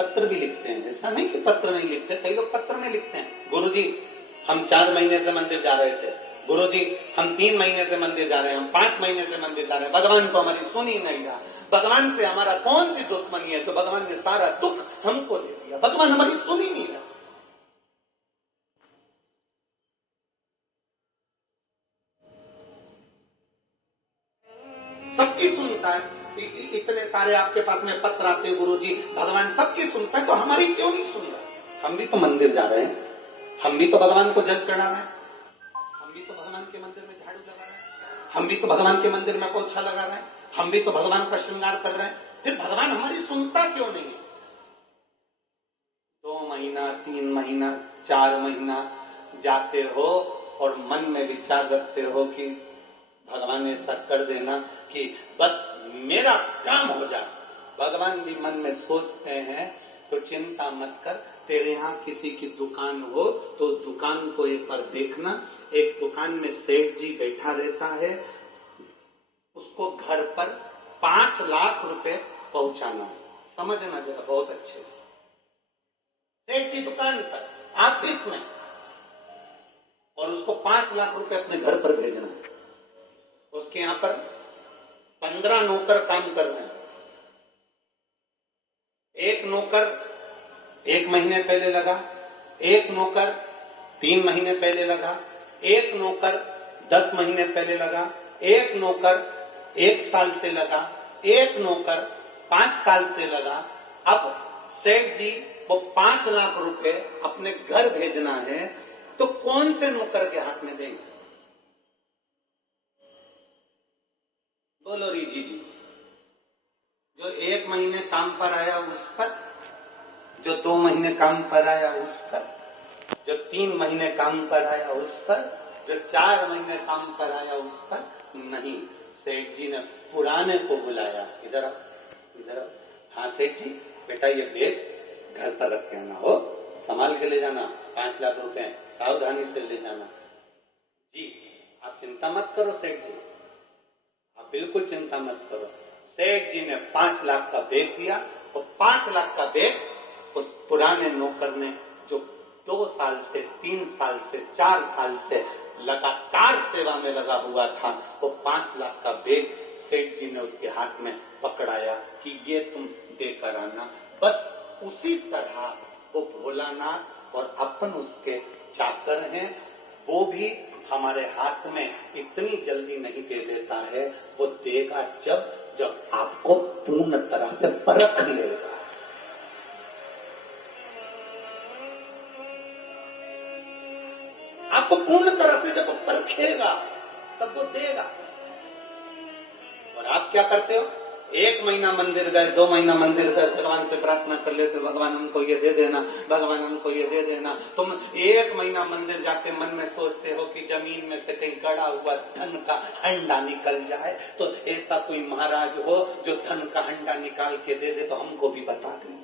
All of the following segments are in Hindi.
पत्र भी लिखते हैं, ऐसा नहीं कि पत्र नहीं लिखते, कई लोग पत्र में लिखते हैं, गुरुजी हम 4 महीने से मंदिर जा रहे थे, गुरुजी हम 3 महीने से मंदिर जा रहे हैं, हम 5 महीने से मंदिर जा रहे हैं, भगवान तो हमारी सुन ही नहीं रहा, भगवान से हमारा कौन सी दुश्मनी है, तो भगवान ने सारा दुख हमको दे दिया, भगवान हमारी सुन ही नहीं रहा। सबकी सुनता है, इतने सारे आपके पास में पत्र आते हैं, गुरुजी भगवान सबकी सुनता है, तो हमारी क्यों नहीं सुन रहा? हम भी तो मंदिर जा रहे हैं, हम भी तो भगवान को जल चढ़ा रहे हैं, हम भी तो भगवान के मंदिर में झाड़ू लगा रहे हैं, हम भी तो भगवान के मंदिर में पोछा लगा रहे हैं, हम भी तो भगवान का श्रृंगार कर रहे हैं, फिर भगवान हमारी सुनता क्यों नहीं? 2 महीना 3 महीना 4 महीना जाते हो और मन में विचार रखते हो कि भगवान ऐसा कर देना कि बस मेरा काम हो जाए। भगवान भी मन में सोचते हैं तो चिंता मत कर, तेरे यहाँ किसी की दुकान हो तो दुकान को एक बार देखना, एक दुकान में सेठ जी बैठा रहता है, उसको घर पर 5 लाख रुपए पहुंचाना है, समझना जरा बहुत अच्छे से। सेठ जी दुकान पर ऑफिस में, और उसको 5 लाख रुपए अपने घर पर भेजना है। उसके यहां पर 15 नौकर काम कर रहे हैं, एक नौकर 1 महीने पहले लगा, एक नौकर 3 महीने पहले लगा, एक नौकर 10 महीने पहले लगा, एक नौकर 1 साल से लगा, एक नौकर 5 साल से लगा। अब सेठ जी वो 5 लाख रुपए अपने घर भेजना है, तो कौन से नौकर के हाथ में देंगे? बोलो रीजी जी। जो 1 महीने काम पर आया उस पर, जो 2 महीने काम पर आया उस पर, जो 3 महीने काम पर आया उस पर, जो 4 महीने काम पर आया उस पर नहीं। सेठ जी ने पुराने को बुलाया, इधर आओ, इधर आओ। हाँ सेठ जी, बेटा ये बैग घर पर रख के आना, हो संभाल के ले जाना, 5 लाख रुपए सावधानी से ले जाना। जी आप चिंता मत करो सेठ जी, आप बिल्कुल चिंता मत करो। सेठ जी ने 5 लाख का बैग दिया, और 5 लाख का बैग उस पुराने नौकर ने, जो 2 साल से 3 साल से 4 साल से लगातार सेवा में लगा हुआ था, वो 5 लाख का बैग सेठ जी ने उसके हाथ में पकड़ाया कि ये तुम देकर आना। बस उसी तरह वो भोलानाथ और अपन उसके चाकर हैं, वो भी हमारे हाथ में इतनी जल्दी नहीं दे देता है, वो देगा जब जब आपको पूर्ण तरह से परख लेगा। आपको पूर्ण तरह से जब परखेगा तब वो देगा। और आप क्या करते हो? 1 महीना मंदिर गए, 2 महीना मंदिर गए, भगवान से प्रार्थना कर लेते, भगवान हमको ये दे देना, भगवान हमको ये दे देना। तुम 1 महीना मंदिर जाके मन में सोचते हो कि जमीन में से कहीं गड़ा हुआ धन का हंडा निकल जाए, तो ऐसा कोई महाराज हो जो धन का हंडा निकाल के दे दे, तो हमको भी बता दे।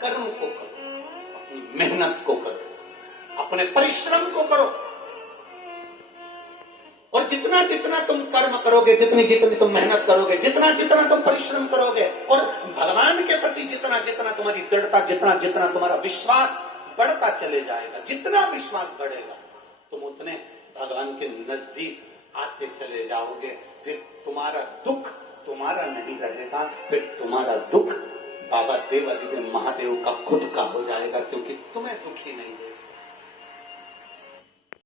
कर्म को करो, अपनी मेहनत को करो, अपने परिश्रम को करो, और जितना जितना तुम कर्म करोगे, जितनी जितनी तुम मेहनत करोगे, जितना जितना तुम परिश्रम करोगे, और भगवान के प्रति जितना जितना तुम्हारी दृढ़ता, जितना जितना तुम्हारा विश्वास बढ़ता चले जाएगा, जितना विश्वास बढ़ेगा तुम उतने भगवान के नजदीक आते चले जाओगे। फिर तुम्हारा दुख तुम्हारा नहीं रहेगा, फिर तुम्हारा दुख बाबा देवादिदेव महादेव का खुद का हो जाएगा, क्योंकि तुम्हें दुखी नहीं है।